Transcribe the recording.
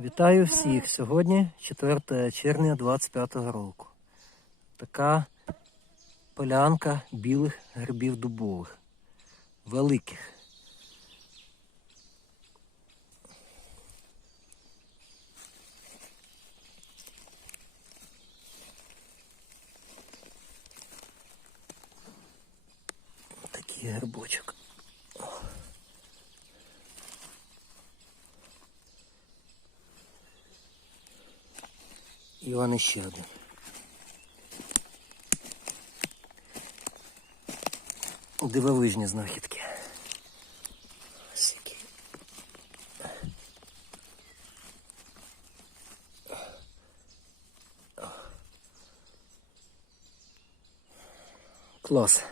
Вітаю всіх! Сьогодні 4 червня 25 року. Така полянка білих грибів дубових. Великих. Такий грибочок. І ще один. Дивовижні знахідки. Ось які. Клас.